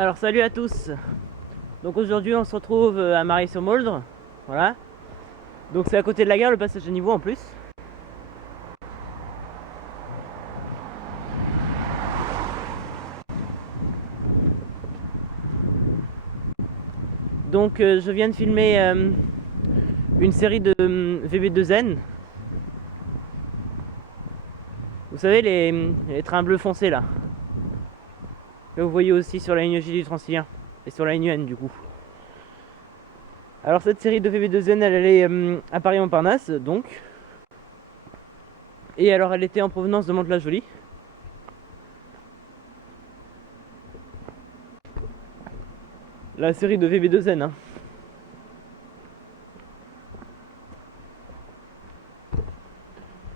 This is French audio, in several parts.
Alors salut à tous. Donc aujourd'hui on se retrouve à Marie-sur-Moldre. Voilà. Donc c'est à côté de la gare, le passage de niveau en plus. Donc je viens de filmer une série de VB2N. Vous savez les trains bleus foncés là. Que vous voyez aussi sur la ligne J du Transilien et sur la ligne N du coup. Alors cette série de VB2N elle allait à Paris-Montparnasse donc. Et alors elle était en provenance de Mantes-la-Jolie. La série de VB2N hein.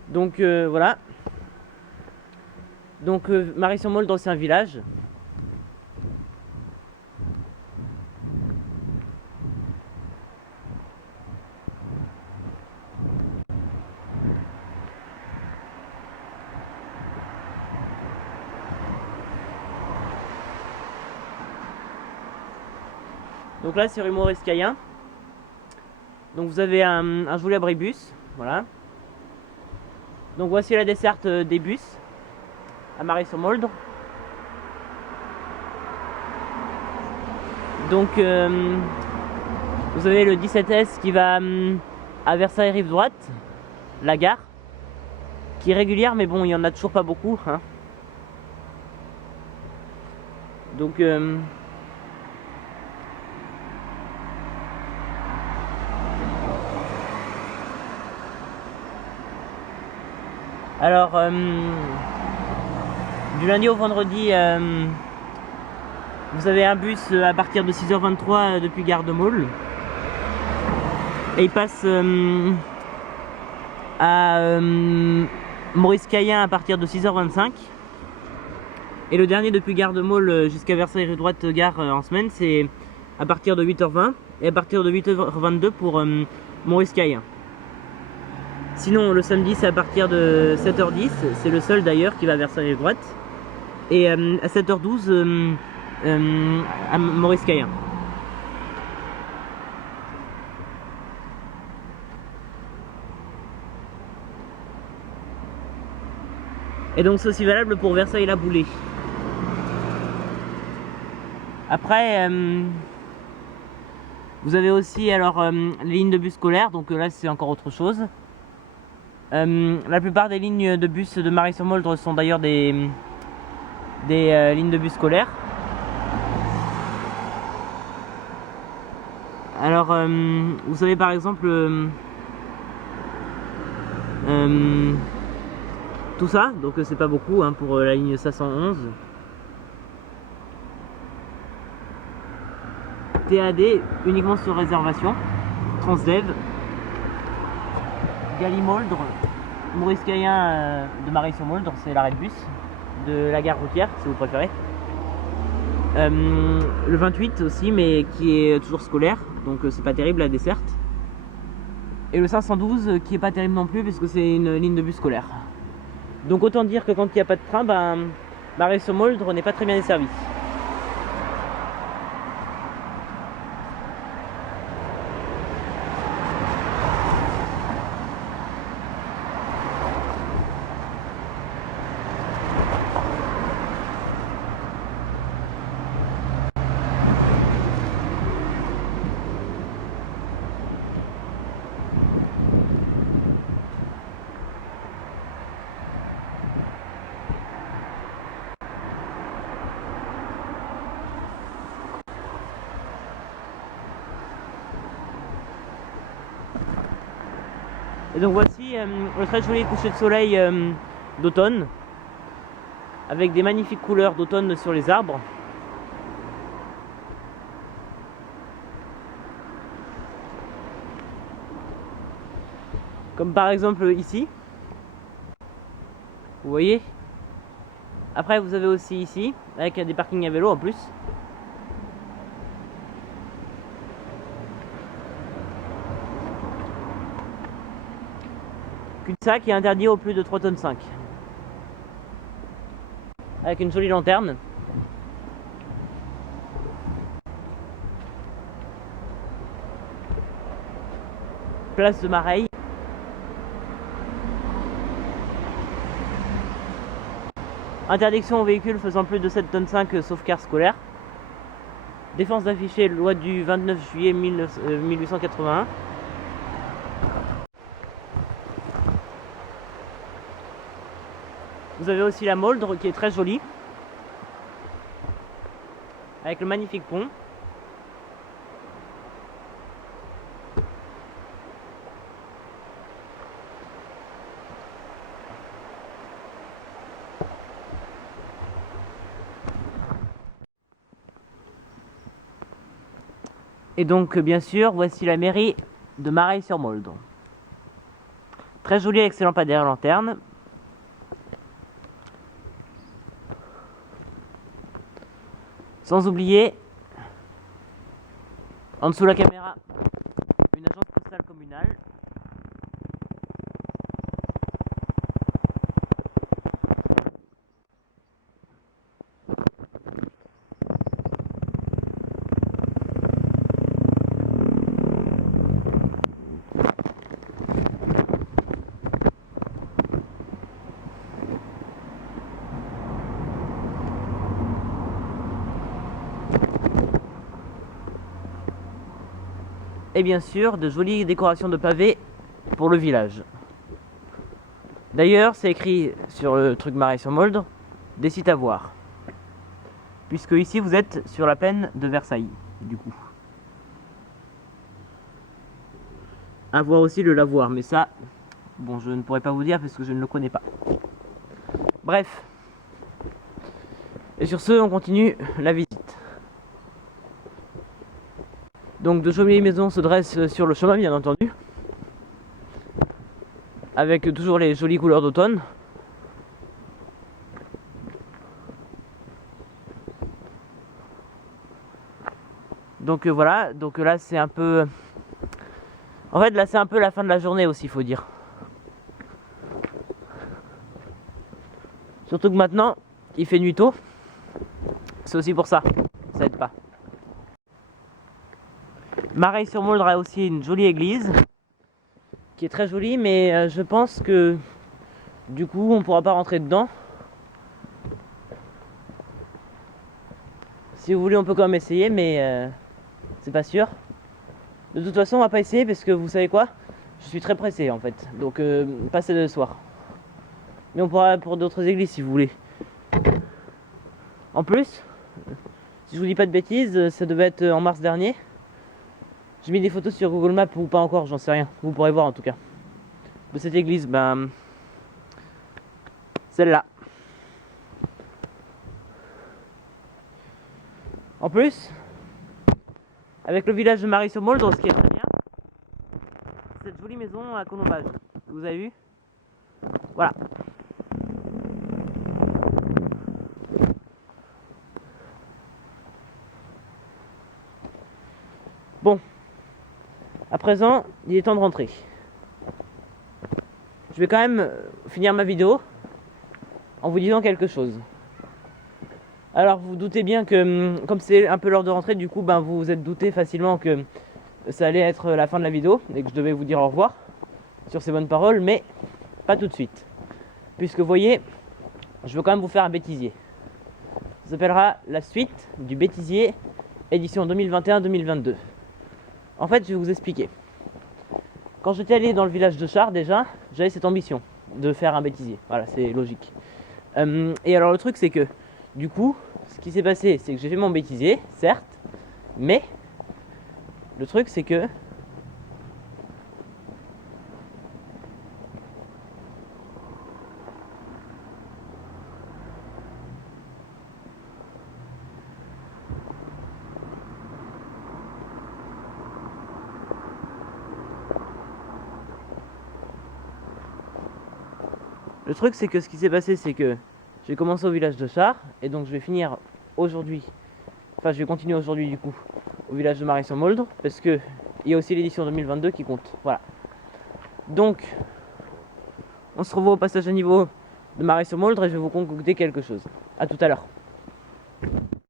Donc voilà. Donc Marie-sur-Moldre c'est un village. Donc là c'est rue Maurice Cayen. Donc vous avez un joulet abribus, voilà. Donc voici la desserte des bus à Marie-sur-Moldre. Donc vous avez le 17S qui va à Versailles rive droite, la gare, qui est régulière mais bon il y en a toujours pas beaucoup hein. Donc alors du lundi au vendredi vous avez un bus à partir de 6h23 depuis Gare de Maule. Et il passe à Maurice Cayen à partir de 6h25. Et le dernier depuis Gare de Maule jusqu'à Versailles rue droite gare en semaine, c'est à partir de 8h20 et à partir de 8h22 pour Maurice Cayen. Sinon le samedi c'est à partir de 7h10, c'est le seul d'ailleurs qui va à Versailles rue droite. Et à 7h12 à Maurice Cayen. Et donc c'est aussi valable pour Versailles-la-Boulée. Après vous avez aussi alors les lignes de bus scolaires, donc là c'est encore autre chose. La plupart des lignes de bus de Marie-sur-Moldre sont d'ailleurs des lignes de bus scolaires. Alors vous savez par exemple tout ça, donc c'est pas beaucoup hein, pour la ligne 511. TAD uniquement sur réservation. Transdev. Galimoldre. Maurice Cayen de Marie-sur-Moldre, c'est l'arrêt de bus de la gare routière si vous préférez. Le 28 aussi mais qui est toujours scolaire, donc c'est pas terrible la desserte. Et le 512 qui est pas terrible non plus puisque c'est une ligne de bus scolaire. Donc autant dire que quand il n'y a pas de train, Marie-sur-Moldre n'est pas très bien desservie. Et donc voici le très joli coucher de soleil d'automne, avec des magnifiques couleurs d'automne sur les arbres. Comme par exemple ici, vous voyez. Après vous avez aussi ici, avec des parkings à vélo en plus. Cul-de-sac est interdit au plus de 3,5 tonnes. Avec une jolie lanterne. place de Mareil. Interdiction aux véhicules faisant plus de 7,5 tonnes sauf car scolaire. Défense d'afficher, loi du 29 juillet 1881. Vous avez aussi la Moldre qui est très jolie, avec le magnifique pont. Et donc bien sûr, voici la mairie de Mareil-sur-Moldre. Très jolie avec ses lampadaires lanternes. Sans oublier, en dessous de la caméra, une agence postale communale. Et bien sûr, de jolies décorations de pavés pour le village. D'ailleurs, c'est écrit sur le truc Mareil-sur-Moldre, des sites à voir. Puisque ici, vous êtes sur la plaine de Versailles, du coup. À voir aussi le lavoir, mais ça, bon, je ne pourrais pas vous dire parce que je ne le connais pas. Bref. Et sur ce, on continue la visite. Donc de jolies maisons se dressent sur le chemin, bien entendu, avec toujours les jolies couleurs d'automne. Donc voilà, donc là c'est un peu... En fait là c'est un peu la fin de la journée aussi, faut dire. Surtout que maintenant, il fait nuit tôt. C'est aussi pour ça, ça aide pas. Mareil-sur-Moldre a aussi une jolie église qui est très jolie, mais je pense que du coup on pourra pas rentrer dedans. Si vous voulez, on peut quand même essayer, mais c'est pas sûr. De toute façon, on va pas essayer parce que vous savez quoi, je suis très pressé en fait, donc passez le soir. Mais on pourra pour d'autres églises si vous voulez. En plus, si je vous dis pas de bêtises, ça devait être en mars dernier. J'ai mis des photos sur Google Maps ou pas encore, j'en sais rien. Vous pourrez voir en tout cas. De cette église, ben... celle-là. En plus, avec le village de Mareil-sur-Moldre, ce qui est très bien, cette jolie maison à colombage. Vous avez vu? Voilà. Bon. À présent, il est temps de rentrer. Je vais quand même finir ma vidéo en vous disant quelque chose. Alors vous doutez bien que, comme c'est un peu l'heure de rentrer, du coup ben, vous vous êtes douté facilement que ça allait être la fin de la vidéo et que je devais vous dire au revoir sur ces bonnes paroles, mais pas tout de suite. Puisque vous voyez, je veux quand même vous faire un bêtisier. Ça s'appellera la suite du bêtisier édition 2021-2022. En fait, je vais vous expliquer. Quand j'étais allé dans le village de Char, déjà, j'avais cette ambition de faire un bêtisier. Voilà, c'est logique. Et alors le truc, c'est que, du coup, ce qui s'est passé, c'est que j'ai fait mon bêtisier, certes, mais le truc, c'est que ce qui s'est passé, c'est que j'ai commencé au village de Char, et donc je vais finir aujourd'hui, enfin je vais continuer aujourd'hui du coup, au village de Mareil-sur-Moldre, parce que il y a aussi l'édition 2022 qui compte, voilà. Donc, on se revoit au passage à niveau de Mareil-sur-Moldre et je vais vous concocter quelque chose. A tout à l'heure.